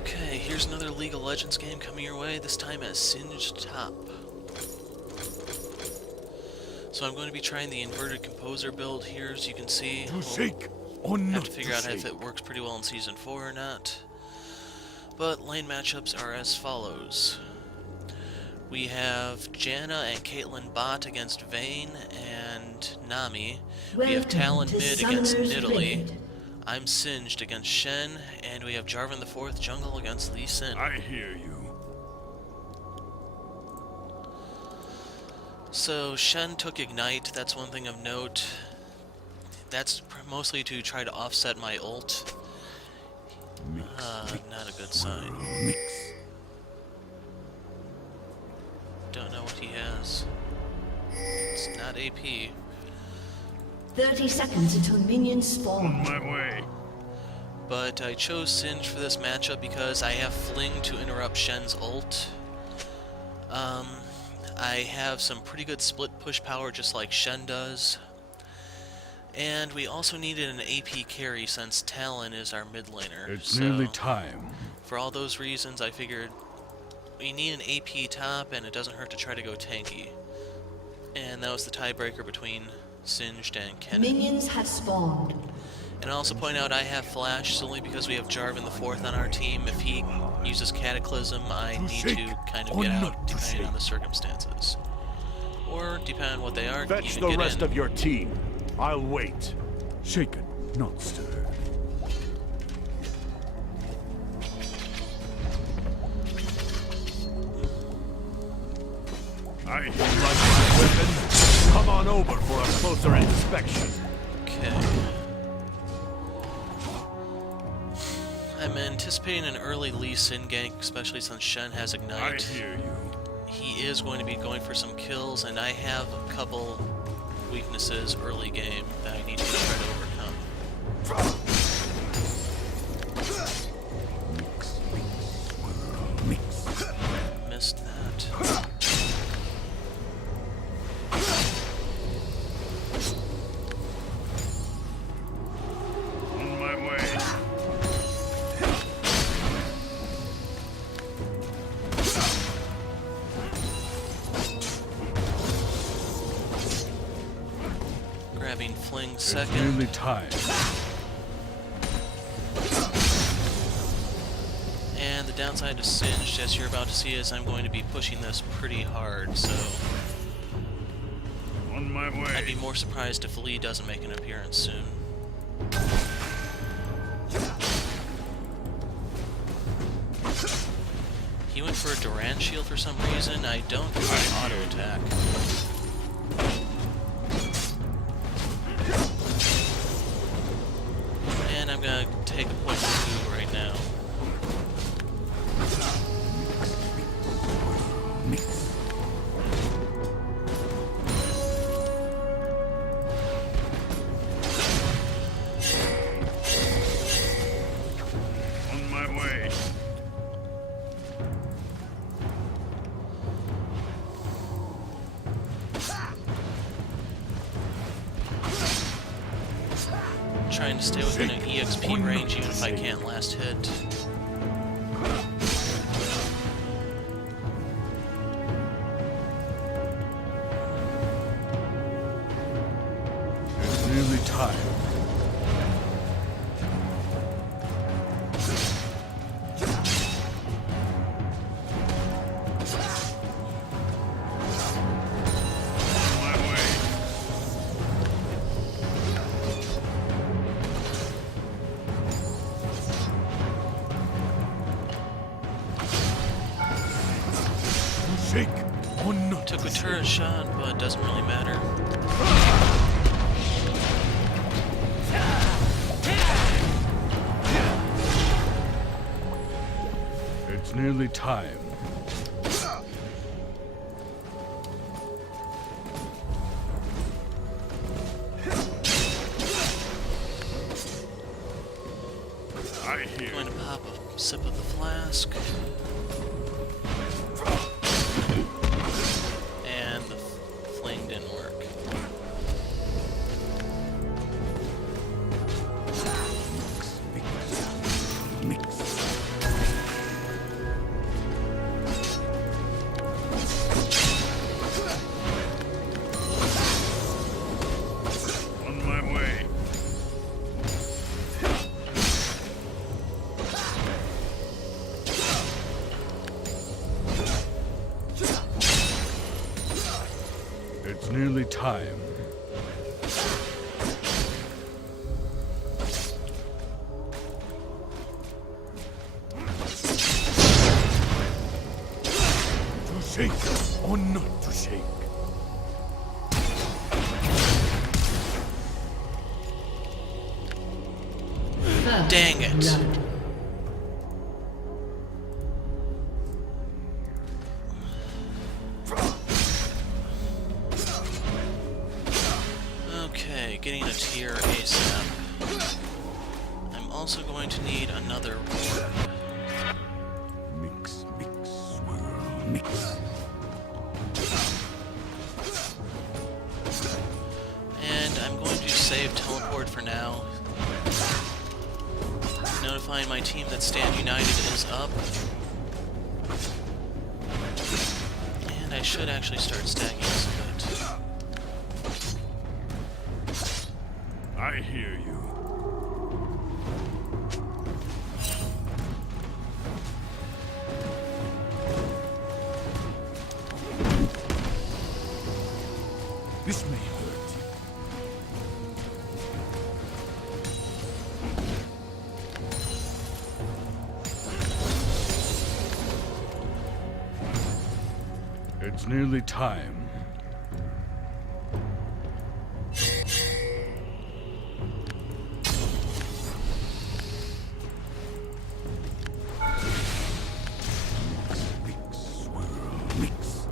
Okay, here's another League of Legends game coming your way, this time as Singed Top. So I'm going to be trying the inverted composer build here, as you can see. We'll have to figure out if it works pretty well in Season 4 or not. But lane matchups are as follows. We have Janna and Caitlyn bot against Vayne and Nami. We have Talon mid against Nidalee. I'm Singed against Shen, and we have Jarvan the 4th jungle against Lee Sin. I hear you. So Shen took Ignite, that's one thing of note. That's mostly to try to offset my ult. Not a good sign. Don't know what he has. It's not AP. 30 seconds until minions spawn. On my way. But I chose Singed for this matchup because I have Fling to interrupt Shen's ult. I have some pretty good split push power just like Shen does. And we also needed an AP carry since Talon is our mid laner. It's nearly time. For all those reasons, I figured we need an AP top and it doesn't hurt to try to go tanky. And that was the tiebreaker between Singed and Kennen. Minions have spawned. And I'll also point out I have Flash solely because we have Jarvan the 4th on our team. If he uses Cataclysm, I need to kind of get out depending on the circumstances. Or, depending on what they are, Fetch the rest of your team. I'll wait. Shaken, not stirred. I hear like my weapon. Come on over for a closer inspection. Okay. I'm anticipating an early Lee Sin gank, especially since Shen has Ignite. I hear you. He is going to be going for some kills, and I have a couple weaknesses early game that I need to try to overcome. Missed that. On my way. Grabbing Fling It's second. nearly time. And the downside to Singed, as you're about to see, is I'm going to be pushing this pretty hard, so On my way. I'd be more surprised if Lee doesn't make an appearance soon. He went for a Duran shield for some reason. I don't think I auto attack. And I'm gonna take a point of 2 right now. On my way. Trying to stay within an EXP range even if I can't last hit. It's nearly time. On my way. Shake or not. Took a turret shot, but it doesn't really matter. It's nearly time. I hear. Going to pop a sip of the flask. And the fling didn't work. nearly time. To shake or not to shake. Dang it. Blood. Okay, getting a tier ASAP. I'm also going to need another ward. Mix, mix, swirl, mix. And I'm going to save teleport for now. Notifying my team that Stand United is up. And I should actually start stacking this a bit. I hear you. This may hurt. It's nearly time. Mix, swirl, mix.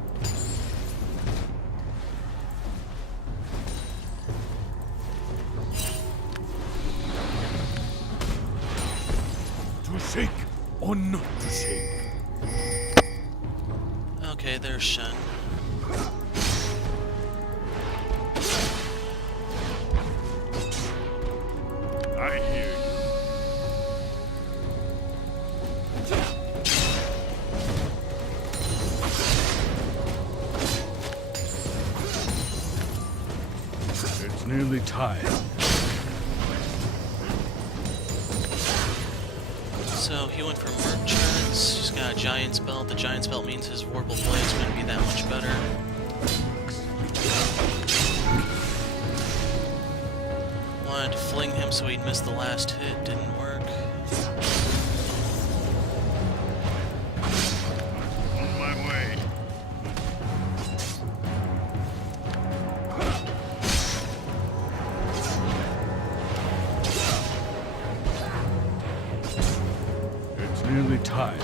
To shake or not to shake. Okay, there's Shen. I hear you. It's nearly time. So he went for Merchants, he's got a Giant's Belt. The Giant's Belt means his Warble Blade's going to be that much better. Wanted to fling him so he'd miss the last hit, didn't work. On my way. It's nearly time.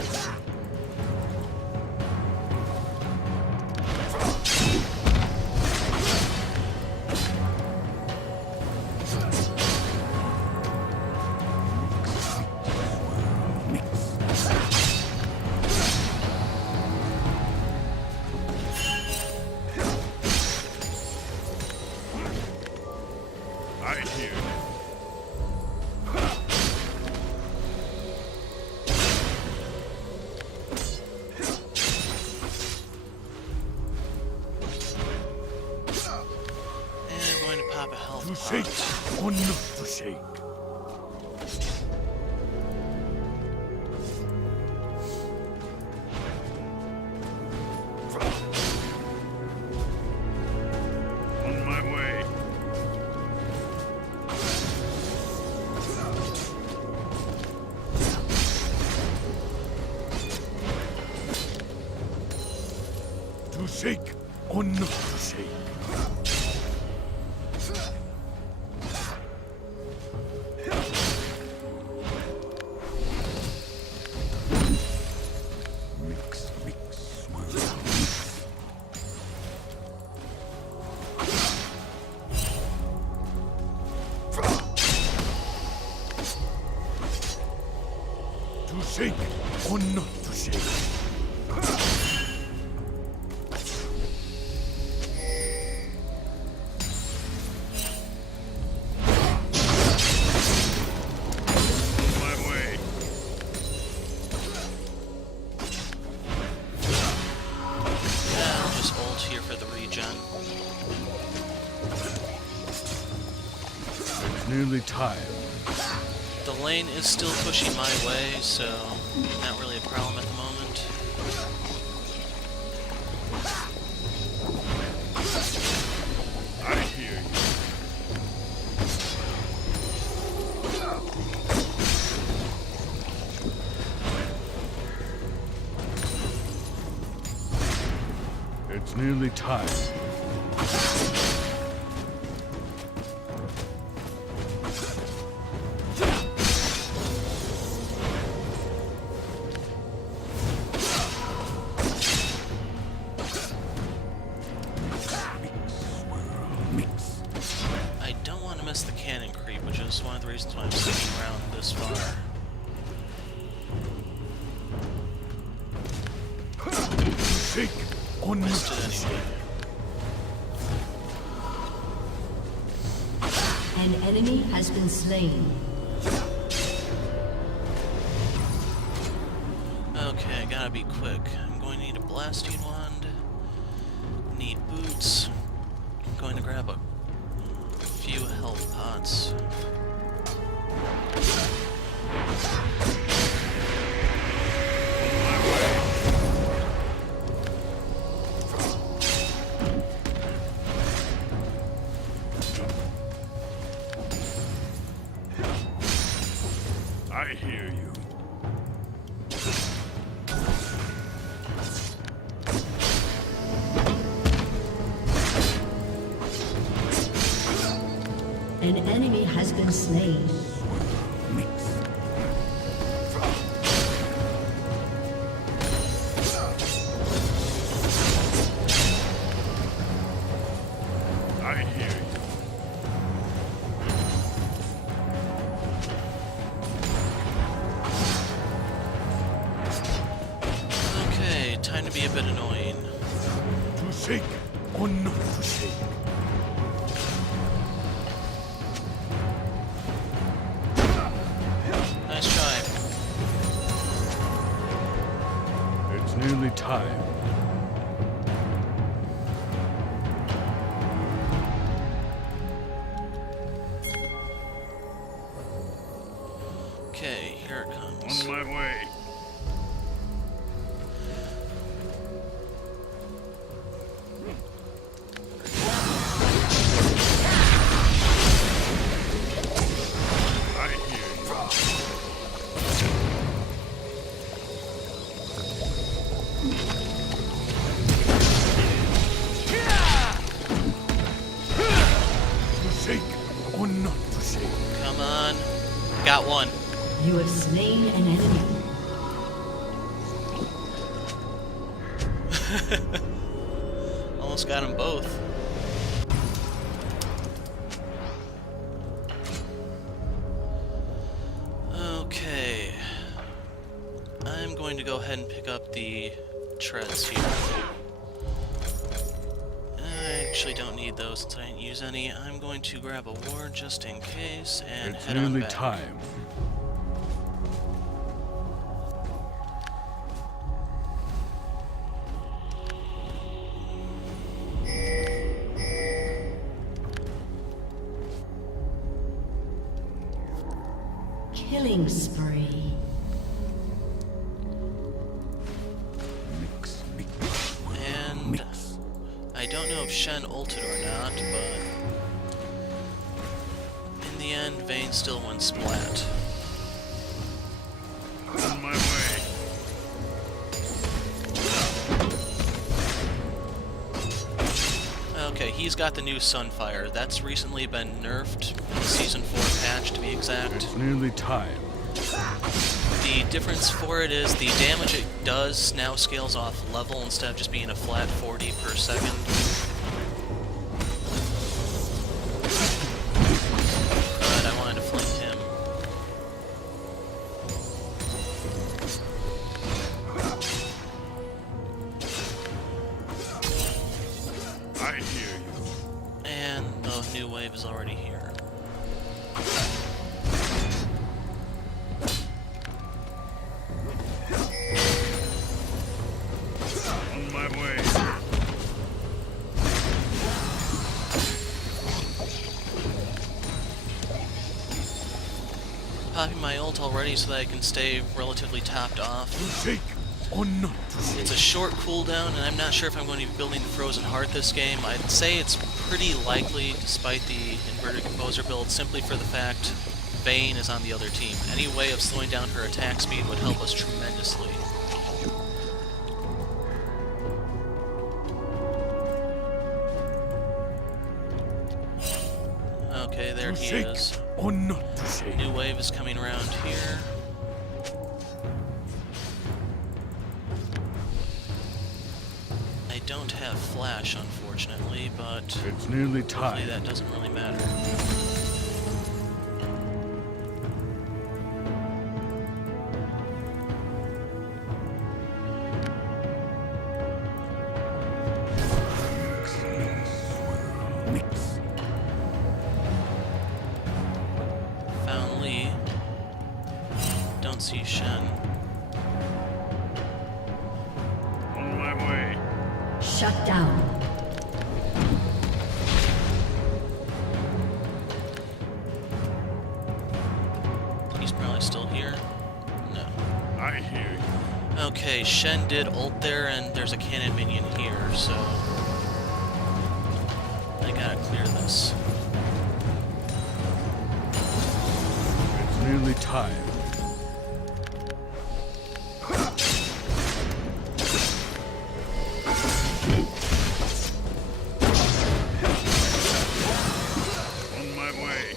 I hear you. And I'm going to pop a health To pot. shake or not to shake. On my way. To shake or not to shake. Mix, mix, swirl, mix. To shake or not to shake. On my way. Yeah, I'll just ult here for the regen. It's nearly time. The lane is still pushing my way, so not really a problem at the moment. It's nearly time. I don't want to miss the cannon creep, which is one of the reasons why I'm sticking around this far. Shake or not Missed to it shake. An enemy has been slain. Okay, I gotta be quick. I'm going to need a blasting wand. Need boots. I'm going to grab a few health pots. I hear you. An enemy has been slain. I hear you. Okay, time to be a bit annoying. To shake or not to shake. Nice try. It's nearly time. Okay, here it comes. On my way. I hear you. To shake or not to shake. Come on. Got one. You have slain an enemy. Almost got them both. Okay. I'm going to go ahead and pick up the treads here. I actually don't need those since I didn't use any. I'm going to grab a ward just in case and It's head on nearly back. time. Killing spree. And I don't know if Shen ulted or not, but in the end, Vayne still went splat. On my way. Okay, he's got the new Sunfire. That's recently been nerfed in the Season 4 patch, to be exact. It's nearly time. The difference for it is the damage it does now scales off level instead of just being a flat 40 per second. But I wanted to fling him. I hear you. And the new wave is already here. On my way. Popping my ult already so that I can stay relatively topped off. To shake or not to shake. It's a short cooldown, and I'm not sure if I'm going to be building the Frozen Heart this game. I'd say it's pretty likely, despite the Inverted Composer build, simply for the fact Vayne is on the other team. Any way of slowing down her attack speed would help us tremendously. or not to shake. New wave is coming around here. I don't have flash, unfortunately, but It's nearly hopefully time. that doesn't really matter. Found Lee. Don't see Shen. On my way. Shut down. He's probably still here. No. I hear you. Okay, Shen did ult there, and there's a cannon minion here, so I gotta clear this. It's nearly time. On my way.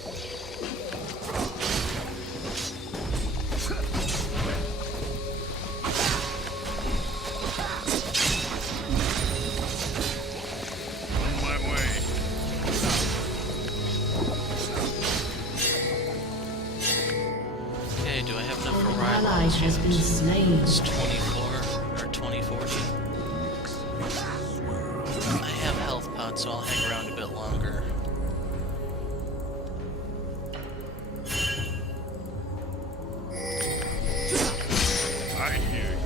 On my way. Okay, do I have enough for An ally rivals? has been slain. It's 24 or 2040. I have health pots, so I'll hang around a bit longer. I hear you.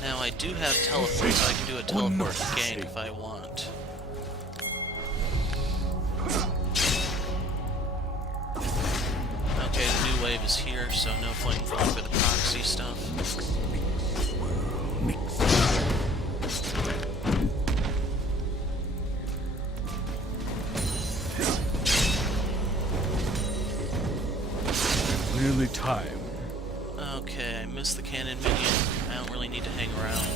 Now I do have teleport, so I can do a teleport gank if I want. Okay, the new wave is here, so no point in going for the proxy stuff. Nearly time. Okay, I missed the cannon minion. I don't really need to hang around.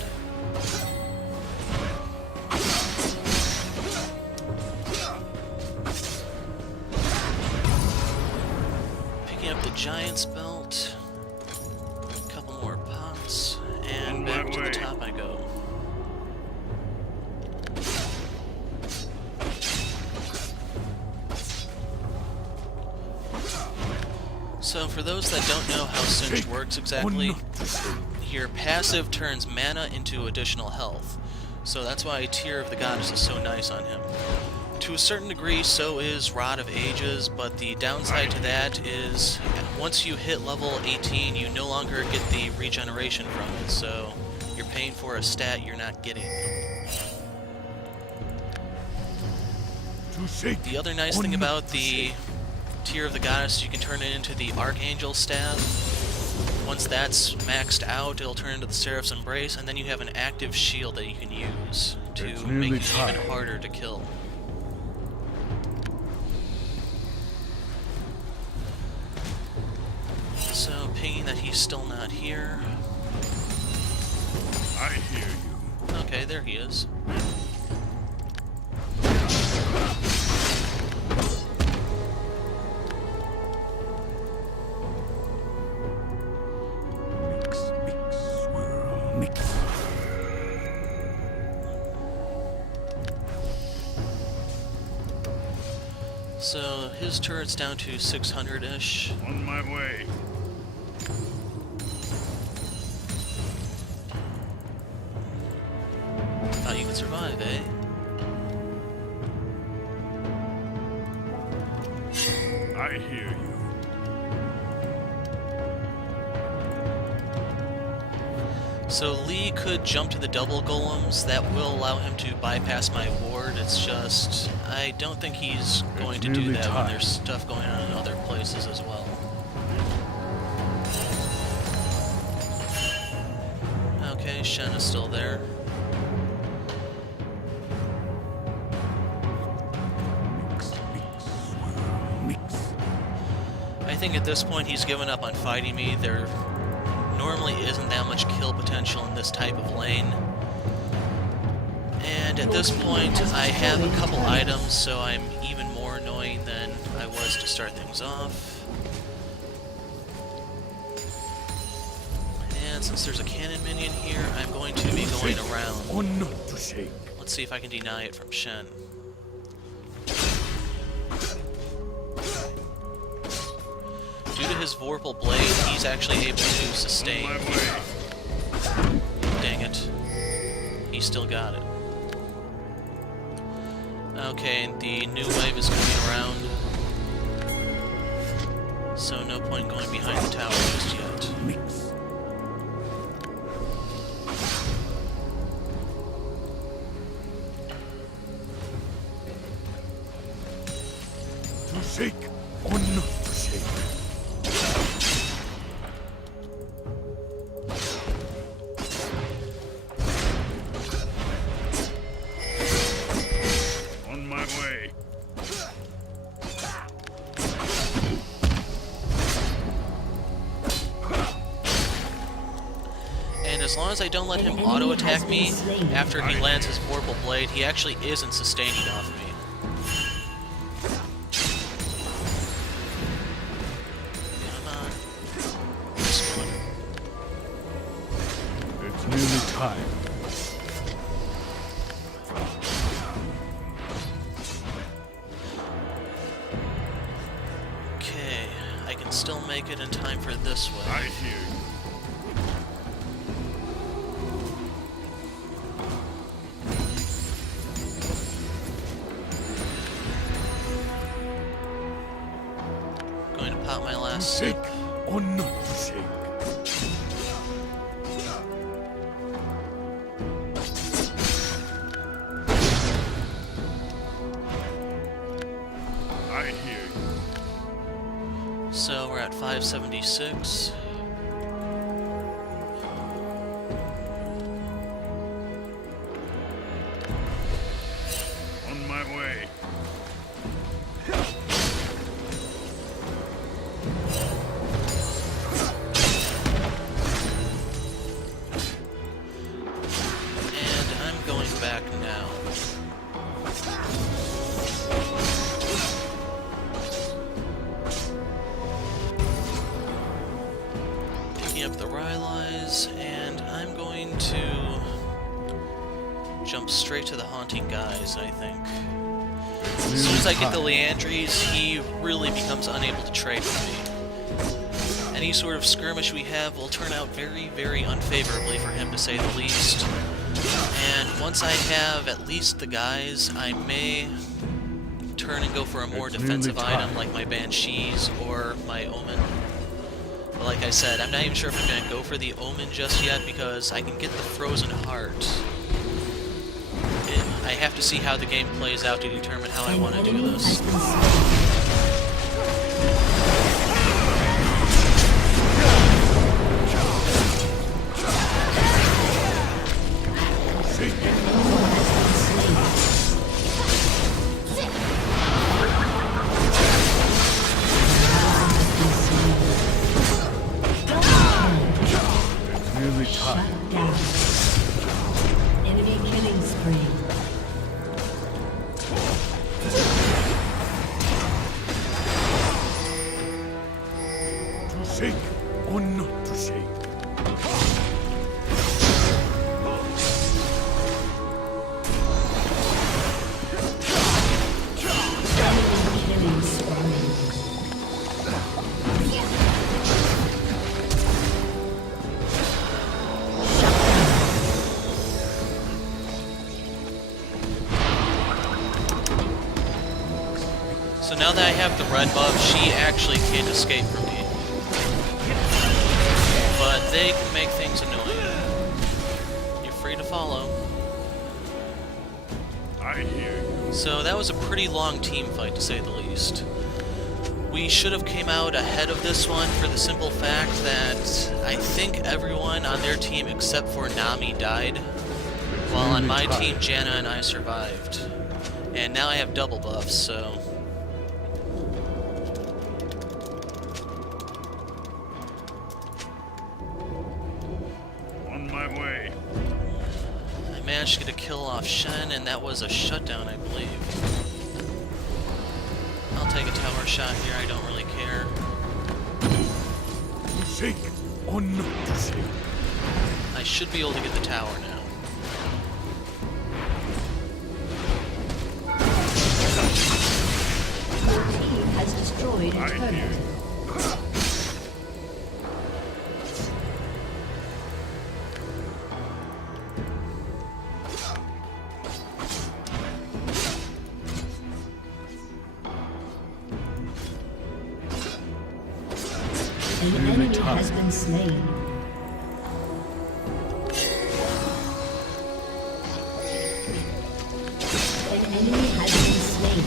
Picking up the Giant's Belt. A couple more pots. And On my back to the way. top I go. So for those that don't know how Singed works exactly, your passive turns mana into additional health. So that's why Tear of the Goddess is so nice on him. To a certain degree, so is Rod of Ages, but the downside to that is once you hit level 18, you no longer get the regeneration from it, so you're paying for a stat you're not getting. To shake. The other nice thing about the Tear of the Goddess, you can turn it into the Archangel Staff. Once that's maxed out, it'll turn into the Seraph's Embrace, and then you have an active shield that you can use to It's make nearly it time. even harder to kill. So, pinging that he's still not here. I hear you. Okay, there he is. So, his turret's down to 600-ish. On my way. Thought you could survive, eh? I hear you. So Lee could jump to the double golems. That will allow him to bypass my ward. It's just, I don't think he's going to do nearly that when time. there's stuff going on in other places as well. Okay, Shen is still there. I think at this point he's given up on fighting me. There normally isn't that much kill potential in this type of lane. And at this point, I have a couple items, so I'm even more annoying than I was to start things off. And since there's a cannon minion here, I'm going to be going around. Let's see if I can deny it from Shen. Due to his Vorpal Blade, he's actually able to sustain. Dang it. He still got it. Okay, the new wave is coming around. So no point going behind the tower just yet. To shake or not to shake. On my way. And as long as I don't let him auto-attack me after he lands his Vorpal Blade, he actually isn't sustaining off me. Come on. This one. It's nearly time. Okay, I can still make it in time for this I way. hear you. Going to pop my To last shake sip. or not to shake. I hear you. So we're at 576. On my way. And I'm going back now. Picking up the Rylais, and I'm going to jump straight to the Haunting Guys, I think. As soon as I get the Leandries, he really becomes unable to trade with me. Any sort of skirmish we have will turn out very, very unfavorably for him, to say the least. And once I have at least the guys, I may turn and go for a more defensive item like my Banshees or my Omen. But like I said, I'm not even sure if I'm going to go for the Omen just yet because I can get the Frozen Heart. I have to see how the game plays out to determine how I want to do this. It's nearly time. Down. Enemy killing spree. To shake or not to shake. Killing spree. So now that I have the red buff, she actually can't escape from me. But they can make things annoying. You're free to follow. I hear you. So that was a pretty long team fight, to say the least. We should have came out ahead of this one for the simple fact that I think everyone on their team except for Nami died, while on my team Janna and I survived. And now I have double buffs, so... managed to get a kill off Shen, and that was a shutdown, I believe. I'll take a tower shot here, I don't really care. To shake or not to shake. I should be able to get the tower now. Your team has destroyed a turret. An enemy has been slain. An enemy has been slain.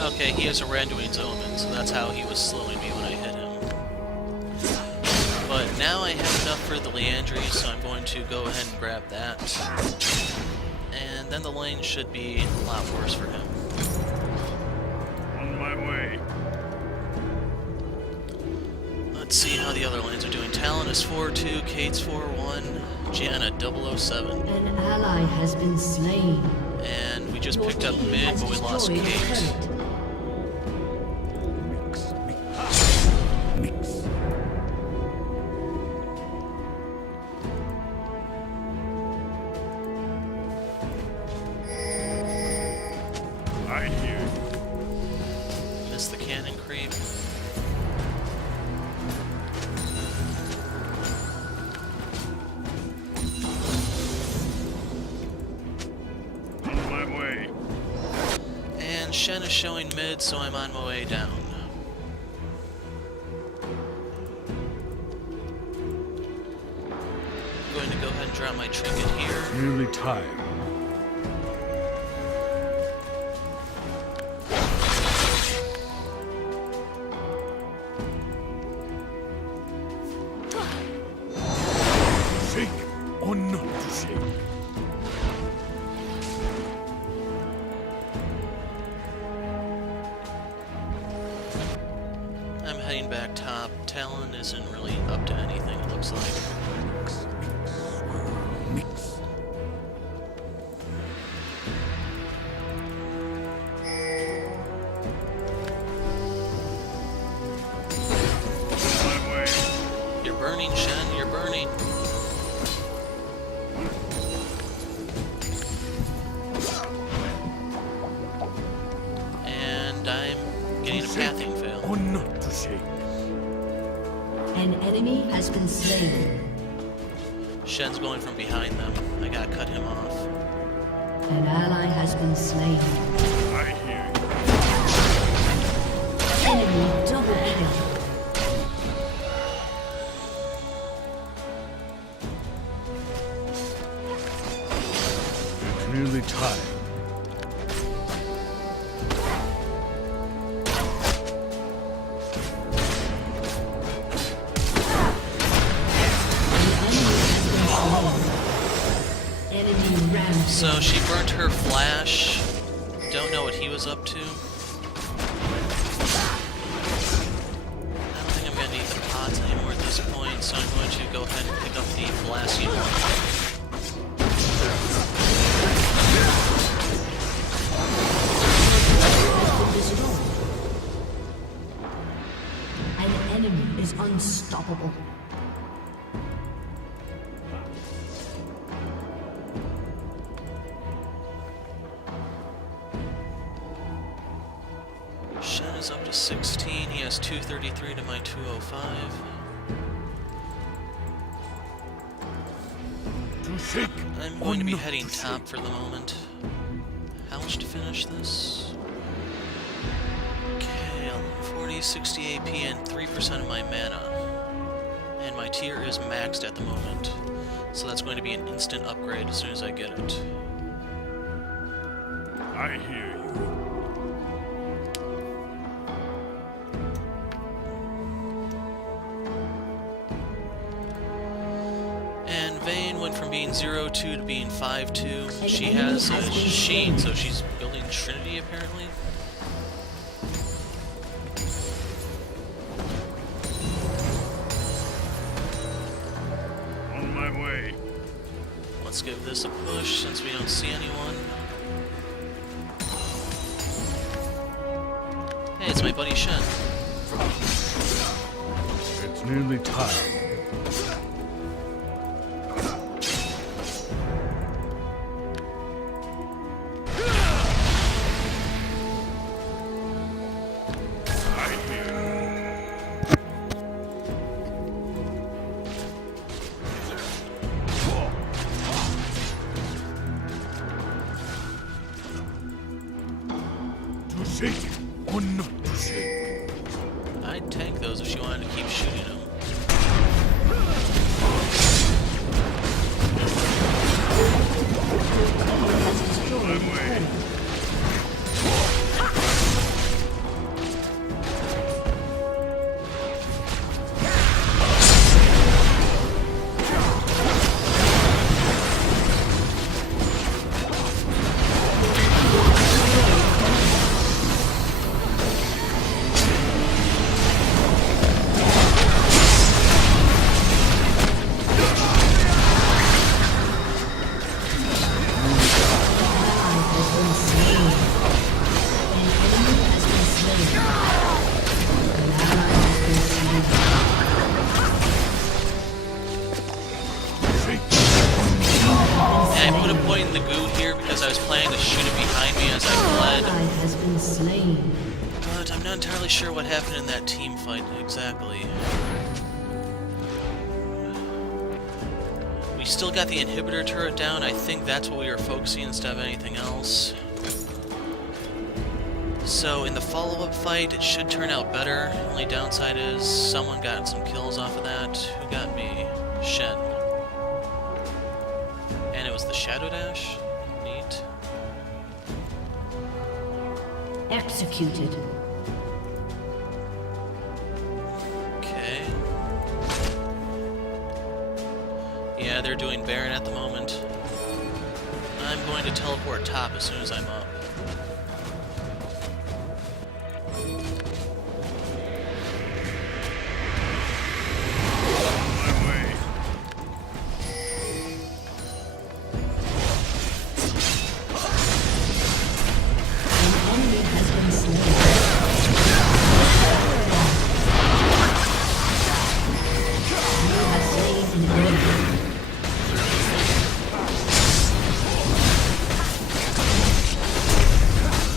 Okay, he has a Randuin's Omen, so that's how he was slowing me when I hit him. But now I have enough for the Leandry, so I'm going to go ahead and grab that. And then the lane should be a lot worse for him. On my way. Let's see how the other lanes are doing. Talon is 4-2, Kate's 4-1, Janna 007. An ally has been slain. And we just Your picked up team mid, has but we lost destroyed a Kate. turret. I hear you. Missed the cannon creep. On my way. And Shen is showing mid, so I'm on my way down. I'm going to go ahead and drop my trinket here. Nearly time. To shake or not to shake. I'm heading back top. Talon isn't really up to anything, it looks like. Mix. On my way. You're burning, Shen, you're burning. And I'm getting a pathing fail. Or not to shake. An enemy has been slain. Shen's going from behind them. I gotta cut him off. An ally has been slain. I hear you. Enemy double kill. It's nearly time. Enemy rampage. So she burnt her flash. Don't know what he was up to. I don't think I'm gonna need the pots anymore at this point, so I'm going to go ahead and pick up the Blasting one. An enemy is unstoppable. Shen is up to 16. He has 233 to my 205. To shake. I'm or going to be not heading to top shake. for the moment. How much to finish this? Okay, 40, 60 AP and 3% of my mana. And my tier is maxed at the moment. So that's going to be an instant upgrade as soon as I get it. I hear you. And Vayne went from being 0-2 to being 5-2. She has a Sheen, so she's building Trinity apparently. let's give this a push since we don't see anyone. Hey, it's my buddy Shen. It's nearly time. To shake or not to shake. I'd tank those if she wanted to keep shooting them. The goo here because I was planning to shoot it behind me as I fled. Has been slain. But I'm not entirely sure what happened in that team fight exactly. We still got the inhibitor turret down. I think that's what we were focusing instead of anything else. So in the follow-up fight, it should turn out better. Only downside is someone got some kills off of that. Who got me? Shen. And it was the Shadow Dash? Neat. Executed. Okay. Yeah, they're doing Baron at the moment. I'm going to teleport top as soon as I'm up.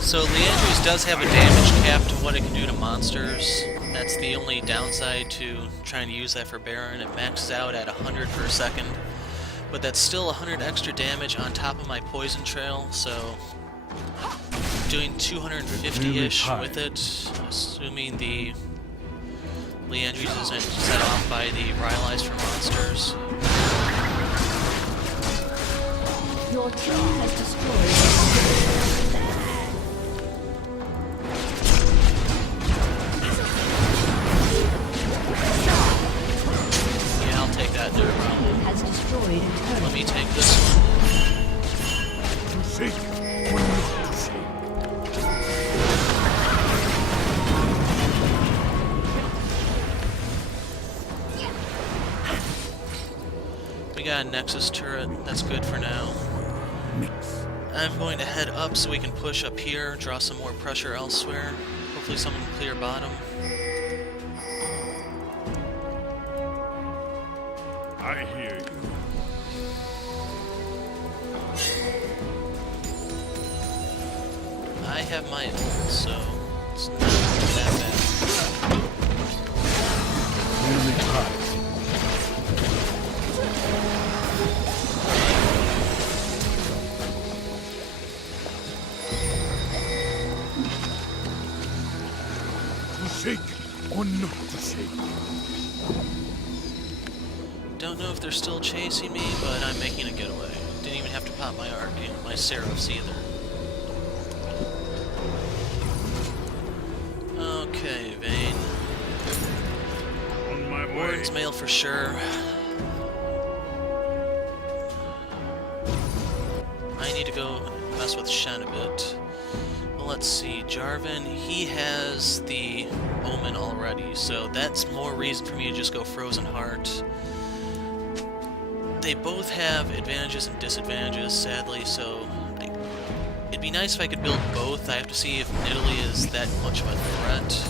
So Leandry's does have a damage cap to what it can do to monsters. That's the only downside to trying to use that for Baron. It maxes out at 100 per second, but that's still 100 extra damage on top of my poison trail, so doing 250-ish with it, assuming the Leandry's isn't set off by the Rylai's for monsters. Your team has destroyed. Take that, no problem. Has destroyed a turret. Let me take this one. To shake or not to shake. We got a Nexus turret. That's good for now. I'm going to head up so we can push up here, draw some more pressure elsewhere. Hopefully someone can clear bottom. I hear you. I have my ult, so it's not that bad. Nearly time. To shake or not to shake. Don't know if they're still chasing me, but I'm making a getaway. Didn't even have to pop my my Seraphs either. Okay, Vayne. On my way. Warden's mail for sure. I need to go mess with Shen a bit. Well, let's see. Jarvan, he has the Omen already, so that's more reason for me to just go Frozen Heart. they both have advantages and disadvantages, sadly, so it'd be nice if I could build both. I have to see if Italy is that much of a threat,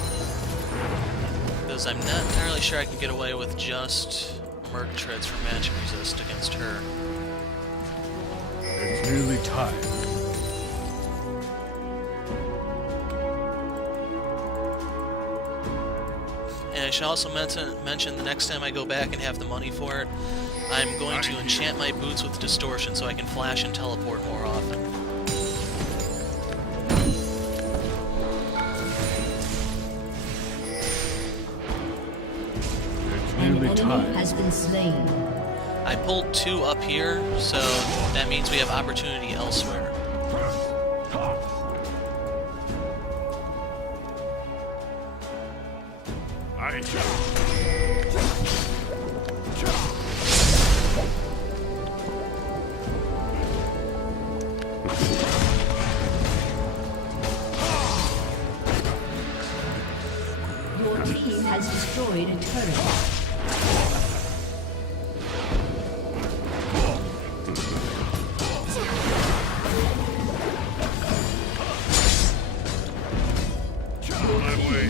because I'm not entirely sure I can get away with just Merc Treads for match resist against her. It's nearly time. And I should also mention the next time I go back and have the money for it, I'm going to enchant my boots with distortion so I can flash and teleport more often. It's An nearly enemy time. has been slain. I pulled 2 up here, so that means we have opportunity elsewhere. Your team has destroyed a turret.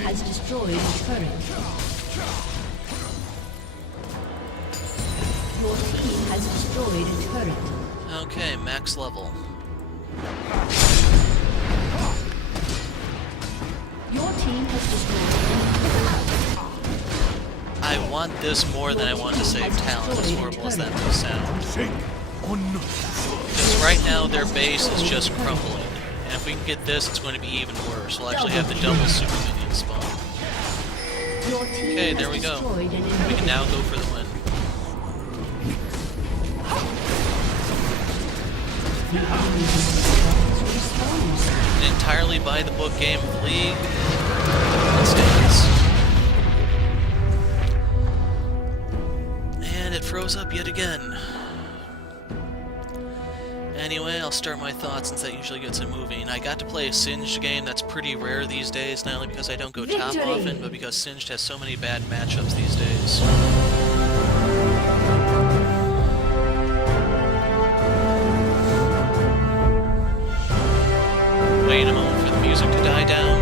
Has destroyed a turret. Your team has destroyed a turret. Okay, max level. Your team has destroyed. I want this more than I want to save talent, as horrible as that may sound. Shake. On. Because right now their base is just crumbling. And if we can get this, it's going to be even worse. We'll actually have the double super minion spawn. Okay, there we go. We can now go for the win. An entirely by-the-book game of League. Let's dance. And it froze up yet again. Anyway, I'll start my thoughts since that usually gets it moving. I got to play a Singed game. That's pretty rare these days, not only because I don't go top often, but because Singed has so many bad matchups these days. Wait a moment for the music to die down.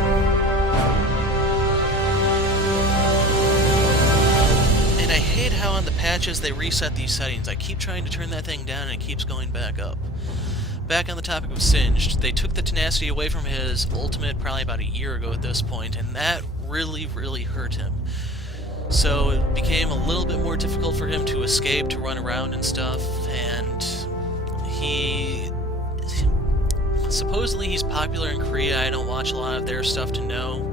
And I hate how on the patches they reset these settings. I keep trying to turn that thing down and it keeps going back up. Back on the topic of Singed, they took the tenacity away from his ultimate probably about a year ago at this point, and that really, really hurt him. So it became a little bit more difficult for him to escape, to run around and stuff, and supposedly he's popular in Korea. I don't watch a lot of their stuff to know,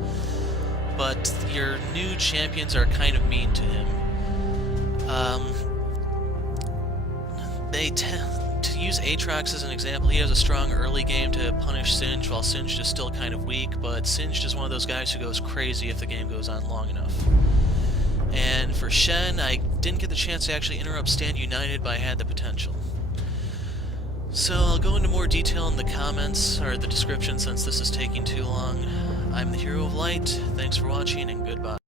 but your new champions are kind of mean to him. To use Aatrox as an example, he has a strong early game to punish Singed, while Singed is still kind of weak, but Singed is one of those guys who goes crazy if the game goes on long enough. And for Shen, I didn't get the chance to actually interrupt Stand United, but I had the potential. So I'll go into more detail in the comments, or the description, since this is taking too long. I'm the Hero of Light, thanks for watching, and goodbye.